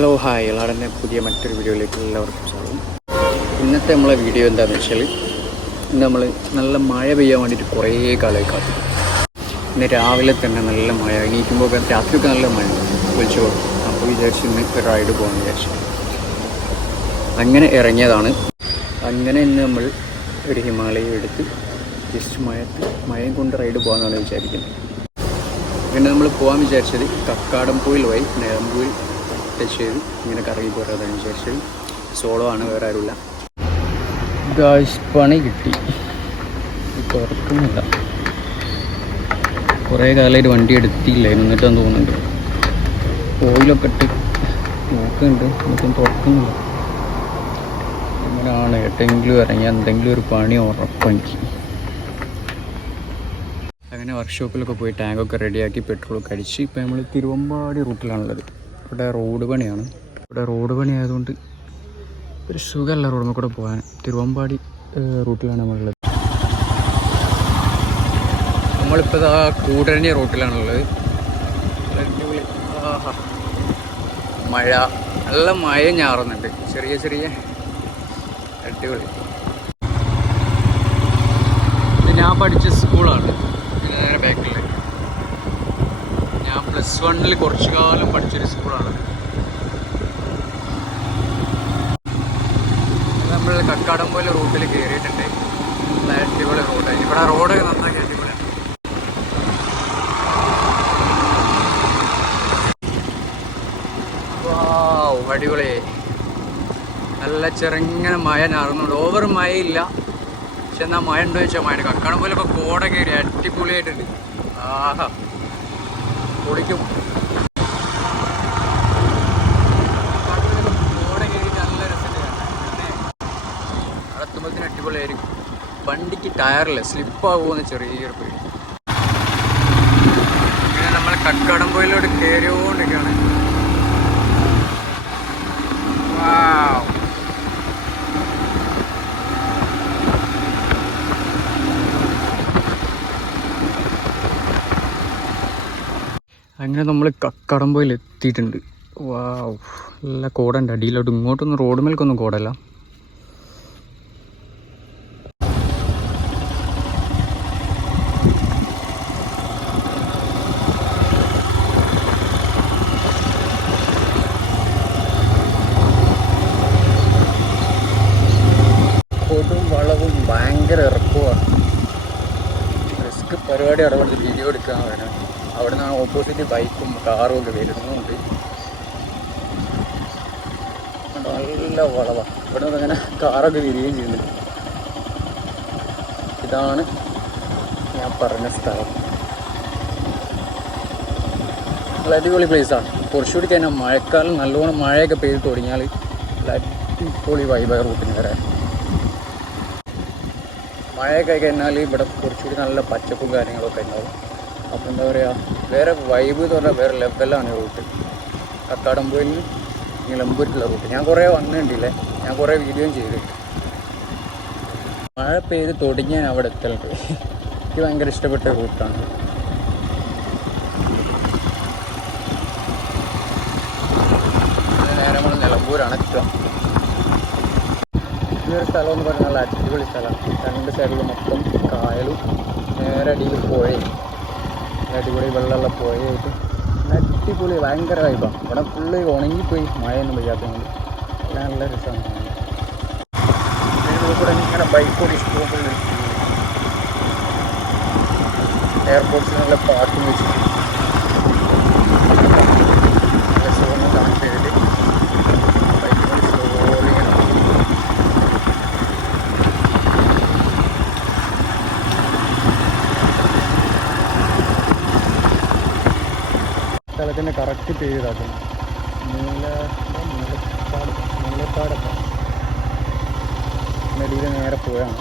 Hello hi എല്ലാവരുടെ പുതിയ മറ്റൊരു വീഡിയോയിലേക്ക് എല്ലാവർക്കും സ്വാഗതം. ഇന്നത്തെ നമ്മളെ വീഡിയോ എന്താണെന്ന് വെച്ചാൽ ഇന്ന് നമ്മൾ നല്ല മഴ പെയ്യാൻ വേണ്ടിയിട്ട് കുറേ കാലമായി കാത്തിരിക്കും. ഇന്ന് രാവിലെ തന്നെ നല്ല മഴ, എണീക്കുമ്പോൾ രാത്രിയൊക്കെ നല്ല മഴ വിളിച്ചു പോകും. അപ്പോൾ വിചാരിച്ചു ഇന്ന് ഒരു റൈഡ് പോകാമെന്ന് വിചാരിച്ചു. അങ്ങനെ ഇറങ്ങിയതാണ്. അങ്ങനെ ഇന്ന് നമ്മൾ ഒരു ഹിമാലയം എടുത്ത് ജസ്റ്റ് മഴയും കൊണ്ട് റൈഡ് പോകാമെന്നാണ് വിചാരിക്കുന്നത്. പിന്നെ നമ്മൾ പോകാൻ വിചാരിച്ചത് കക്കാടംപൊയിൽ വഴി നിലമ്പൂരിൽ ടച്ച് ചെയ്ത് ഇങ്ങനെ കറങ്ങി പോരാതാണ് വിചാരിച്ചത്. സോളോ ആണ്, വേറെ ആരുമില്ല. പണി കിട്ടി, തുറക്കുന്നില്ല. കുറേ കാലമായിട്ട് വണ്ടി എടുത്തില്ല, എന്നിട്ടാന്ന് തോന്നുന്നുണ്ട്. ഓയിലൊക്കെ ഇട്ട് നോക്കുന്നുണ്ട്, എന്നിട്ടും തുറക്കുന്നില്ല. അങ്ങനെയാണ് എട്ടെങ്കിലും ഇറങ്ങി എന്തെങ്കിലും ഒരു പണി ഉറപ്പെനിക്ക്. അങ്ങനെ വർക്ക്ഷോപ്പിലൊക്കെ പോയി ടാങ്കൊക്കെ റെഡിയാക്കി പെട്രോളൊക്കെ അടിച്ച് ഇപ്പോൾ നമ്മൾ തിരുവമ്പാടി റൂട്ടിലാണുള്ളത്. ഇവിടെ റോഡ് പണിയാണ്. ഇവിടെ റോഡ് പണി ആയതുകൊണ്ട് ഒരു സുഖമല്ല റോഡിൽ കൂടെ പോകാൻ. തിരുവമ്പാടി റൂട്ടിലാണ് നമ്മളുള്ളത്. നമ്മളിപ്പോൾ ആ കൂടരഞ്ഞി റൂട്ടിലാണുള്ളത്. അടിപൊളി. മഴ, നല്ല മഴ ഞാറുന്നുണ്ട്, ചെറിയ ചെറിയ അടിപൊളി. ഇത് ഞാൻ പഠിച്ച സ്കൂളാണ്. പിന്നെ നേരെ ബാക്കിൽ ഞാൻ +1 കുറച്ചു കാലം പഠിച്ചൊരു സ്കൂളാണ്. നമ്മൾ കക്കാടംപൊയിൽ റൂട്ടിൽ കയറിയിട്ടുണ്ട്. നല്ല അടിപൊളി റോഡ്. ഇവിടെ റോഡ് നന്നാക്കി അടിപൊളിയാണ്. അടിപൊളി. നല്ല ചെറുങ്ങനെ മഴ നടന്നുണ്ട്. ഓവർ മഴയില്ല, പക്ഷെ എന്നാൽ മഴ ഉണ്ടോ ചോദിച്ചാൽ മഴ. കക്കാടംപൊയിലൊക്കെ കോട കയറി അടിപൊളിയായിട്ടുണ്ട്. ആഹാ, പൊളിക്കും. കോട കയറിയിട്ട് നല്ല രസമുണ്ട്. പിന്നെ അവിടെ എത്തുമ്പോഴത്തേന് അടിപൊളിയായിരിക്കും. വണ്ടിക്ക് ടയറില്ല, സ്ലിപ്പാകുമെന്ന് ചെറിയൊരു പേടി. ഇങ്ങനെ നമ്മൾ കക്കാടംപൊയിലോട്ട് കയറിയോണ്ടിരിക്കുകയാണ്. അങ്ങനെ നമ്മൾ കക്കാടംപൊയിൽ എത്തിയിട്ടുണ്ട്. വാവ്, നല്ല കോടൻ്റെ അടിയിലോട്ട്. ഇങ്ങോട്ടൊന്നും റോഡ് മേൽക്കൊന്നും കോടല്ല. കൊടും വളവും ഭയങ്കര ഇറക്കവുമാണ്. റിസ്ക് പരിപാടി. അവിടെ വീഡിയോ എടുക്കാൻ വേണം. അവിടെ നിന്നാണ് ഓപ്പോസിറ്റ് ബൈക്കും കാറും ഒക്കെ വരുന്നുണ്ട്. നല്ല വളവാണ്. ഇവിടെ നിന്ന് അങ്ങനെ കാറൊക്കെ വരികയും ചെയ്യുന്നുണ്ട്. ഇതാണ് ഞാൻ പറഞ്ഞ സ്ഥലം. നല്ല അടിപൊളി പ്ലേസാണ്. കുറച്ചുകൂടി കഴിഞ്ഞാൽ മഴക്കാലം നല്ലോണം മഴയൊക്കെ പെയ്ത് തുടങ്ങിയാൽ അടിപൊളി വൈബായ റൂട്ടിന് വരാൻ. മഴയൊക്കെ കഴിഞ്ഞാൽ ഇവിടെ കുറച്ചുകൂടി നല്ല പച്ചപ്പും കാര്യങ്ങളൊക്കെ ഉണ്ടാവും. അപ്പോൾ എന്താ പറയുക, വേറെ വൈബ് എന്ന് പറഞ്ഞാൽ വേറെ ലെവലാണ് റൂട്ട്. കക്കാടംപൊയിൽ നിലമ്പൂരിലുള്ള റൂട്ട് ഞാൻ കുറേ വന്നിട്ടില്ലേ, ഞാൻ കുറേ വീഡിയോയും ചെയ്തിട്ടുണ്ട്. മഴ പെയ്ത് തുടങ്ങിയാൽ അവിടെ എത്തലുണ്ട്. എനിക്ക് ഭയങ്കര ഇഷ്ടപ്പെട്ട റൂട്ടാണ്. നേരെ നമ്മൾ നിലമ്പൂരാണ് എത്തുക. ഈ ഒരു സ്ഥലം എന്ന് പറഞ്ഞാൽ നല്ല അടിപൊളി സ്ഥലമാണ്. രണ്ട് സൈഡിൽ മൊത്തം കായലും നേരെ അടിയിൽ പുഴയും, അടിപൊളി വെള്ളമുള്ള പുഴയായിട്ട് അടിപൊളി ഭയങ്കര വൈബാണ്. ഇവിടെ ഫുള്ള് ഉണങ്ങിപ്പോയി, മഴയൊന്നും പെയ്യാത്തതുകൊണ്ട് നല്ല രസമാണ്. ഇവിടെ ഇങ്ങനെ ബൈക്ക് കൂടി ഇഷ്ടപ്പെട്ട എയർപോർട്ട്സിൽ നല്ല പാട്ടും വെച്ചിട്ട് നല്ല സോങ് കണക്ട് ചെയ്തിട്ട് ബൈക്ക് കൂടി സ്ലോലി ഇങ്ങനെ സ്ഥലത്തിൻ്റെ കറക്റ്റ് പേര് ഇതാക്കുന്നു. മൂലപ്പാടൊക്കെ നദിയിൽ നേരെ പോയാണ്.